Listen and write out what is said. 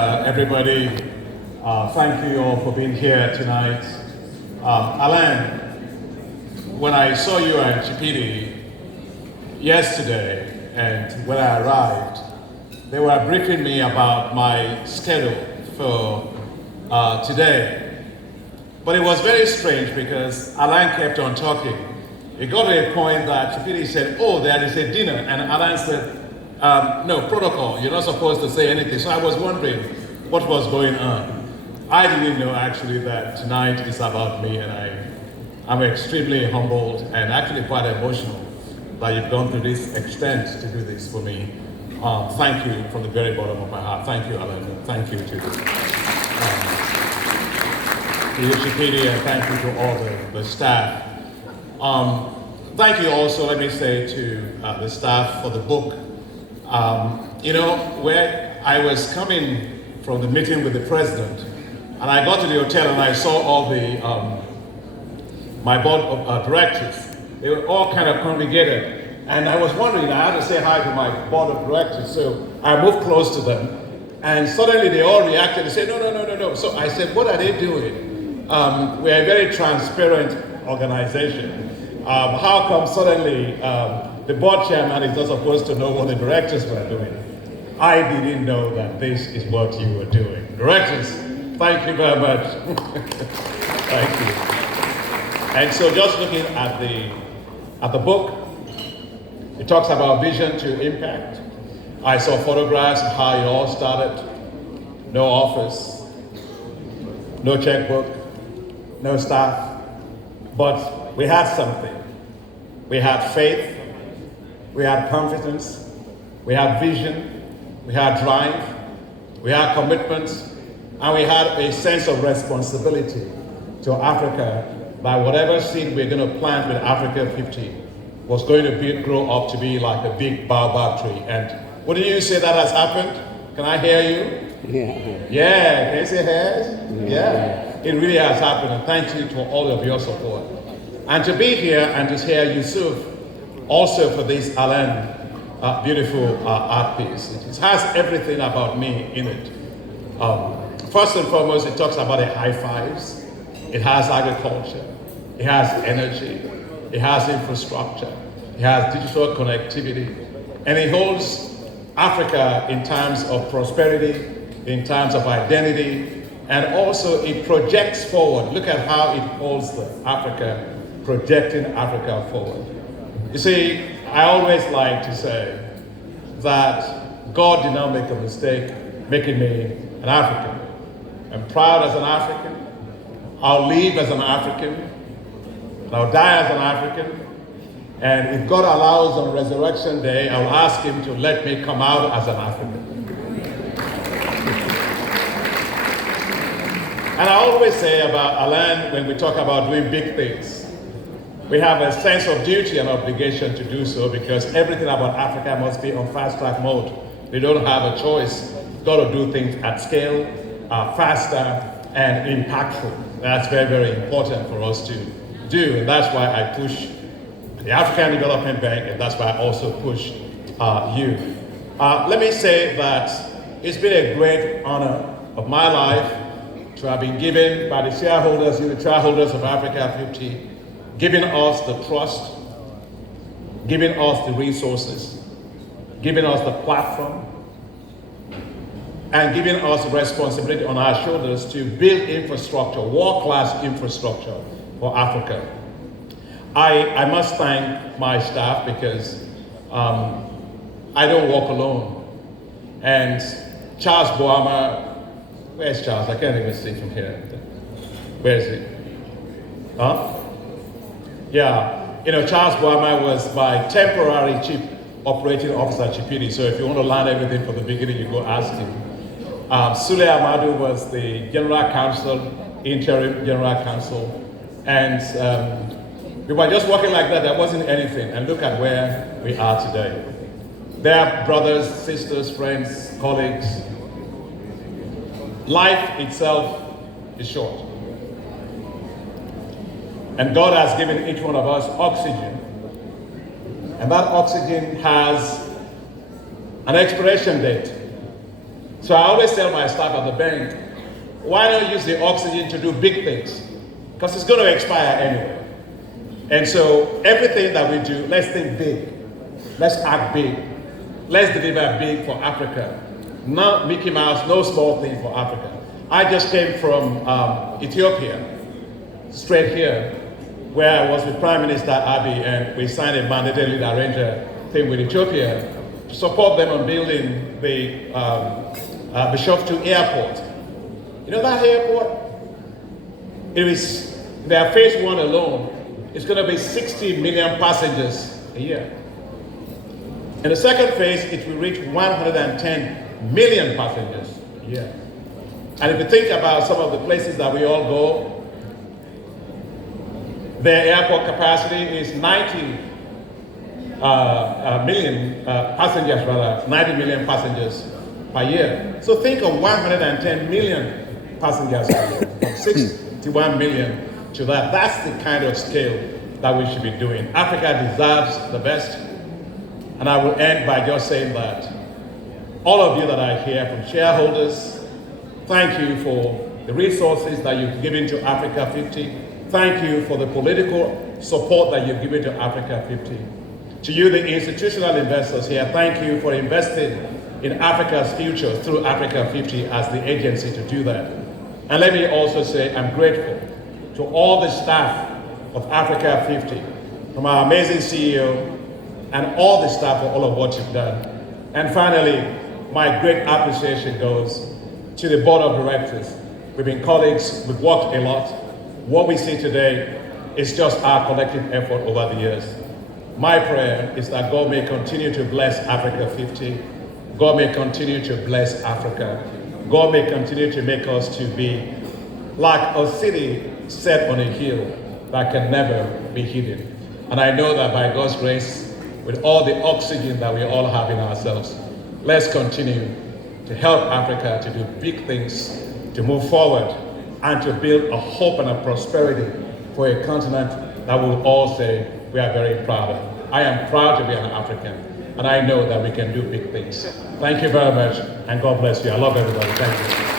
Everybody, thank you all for being here tonight. Alan, when I saw you at Chipidi yesterday and when I arrived, they were briefing me about my schedule for today. But it was very strange because Alan kept on talking. It got to a point that Chipidi said, "Oh, there is a dinner," and Alan said, "No, protocol, you're not supposed to say anything." So I was wondering what was going on. I didn't know actually that tonight is about me, and I'm extremely humbled and actually quite emotional that you've gone through this extent to do this for me. Thank you from the very bottom of my heart. Thank you, Alan. Thank you to you, Chipidi, and thank you to all the staff. Thank you also, let me say, to the staff for the book. Where I was coming from the meeting with the president, and I got to the hotel and I saw all the my board of directors. They were all kind of congregated, and I was wondering, I had to say hi to my board of directors, so I moved close to them, and suddenly they all reacted and said, no. So I said, what are they doing? We're a very transparent organization. How come suddenly the board chairman is not supposed to know what the directors were doing? I didn't know that this is what you were doing. Directors, thank you very much. Thank you. And so just looking at the book, it talks about vision to impact. I saw photographs of how it all started. No office, no checkbook, no staff, but we had something. We had faith, we had confidence, we had vision, we had drive, we had commitment, and we had a sense of responsibility to Africa that whatever seed we're going to plant with Africa 50 was going to grow up to be like a big baobab tree. And wouldn't you say that has happened? Can I hear you? Yeah, can you say yes? Yeah. It really has happened, and thank you to all of your support. And to be here and to hear Yusuf also for this Alan beautiful art piece. It has everything about me in it. First and foremost, it talks about the high fives. It has agriculture. It has energy. It has infrastructure. It has digital connectivity. And it holds Africa in terms of prosperity, in terms of identity, and also it projects forward. Look at how it holds Africa, projecting Africa forward. You see, I always like to say that God did not make a mistake making me an African. I'm proud as an African. I'll live as an African. And I'll die as an African. And if God allows on Resurrection Day, I'll ask him to let me come out as an African. And I always say about Alain, when we talk about doing big things, we have a sense of duty and obligation to do so because everything about Africa must be on fast track mode. We don't have a choice. We've got to do things at scale, faster, and impactful. That's very, very important for us to do. And that's why I push the African Development Bank, and that's why I also push you. Let me say that it's been a great honor of my life to have been given by the shareholders, you the shareholders of Africa 50, giving us the trust, giving us the resources, giving us the platform, and giving us the responsibility on our shoulders to build infrastructure, world-class infrastructure for Africa. I must thank my staff because I don't walk alone. And Charles Boama, where's Charles? I can't even see from here. Where is he? Huh? Yeah, Charles Boama was my temporary chief operating officer at Chipidi. So if you want to learn everything from the beginning, you go ask him. Sule Amadu was the general counsel, interim general counsel. And we were just working like that. There wasn't anything. And look at where we are today. They are brothers, sisters, friends, colleagues. Life itself is short. And God has given each one of us oxygen. And that oxygen has an expiration date. So I always tell my staff at the bank, why not use the oxygen to do big things? Because it's going to expire anyway. And so everything that we do, let's think big. Let's act big. Let's deliver big for Africa. Not Mickey Mouse, no small thing for Africa. I just came from Ethiopia, straight here, where I was with Prime Minister Abiy, and we signed a mandated lead arranger thing with Ethiopia to support them on building the Bishoftu Airport. You know that airport? It is, their phase one alone, it's going to be 60 million passengers a year. In the second phase, it will reach 110 million passengers a year. And if you think about some of the places that we all go, their airport capacity is 90 million passengers, rather, 90 million passengers per year. So think of 110 million passengers per year, from 61 million to that. That's the kind of scale that we should be doing. Africa deserves the best. And I will end by just saying that all of you that are here, from shareholders, thank you for the resources that you've given to Africa 50. Thank you for the political support that you've given to Africa 50. To you, the institutional investors here, thank you for investing in Africa's future through Africa 50 as the agency to do that. And let me also say I'm grateful to all the staff of Africa 50, from our amazing CEO and all the staff for all of what you've done. And finally, my great appreciation goes to the board of directors. We've been colleagues, we've worked a lot. What we see today is just our collective effort over the years. My prayer is that God may continue to bless Africa 50. God may continue to bless Africa. God may continue to make us to be like a city set on a hill that can never be hidden. And I know that by God's grace, with all the oxygen that we all have in ourselves, let's continue to help Africa to do big things, to move forward, and to build a hope and a prosperity for a continent that we'll all say we are very proud of. I am proud to be an African, and I know that we can do big things. Thank you very much, and God bless you. I love everybody. Thank you.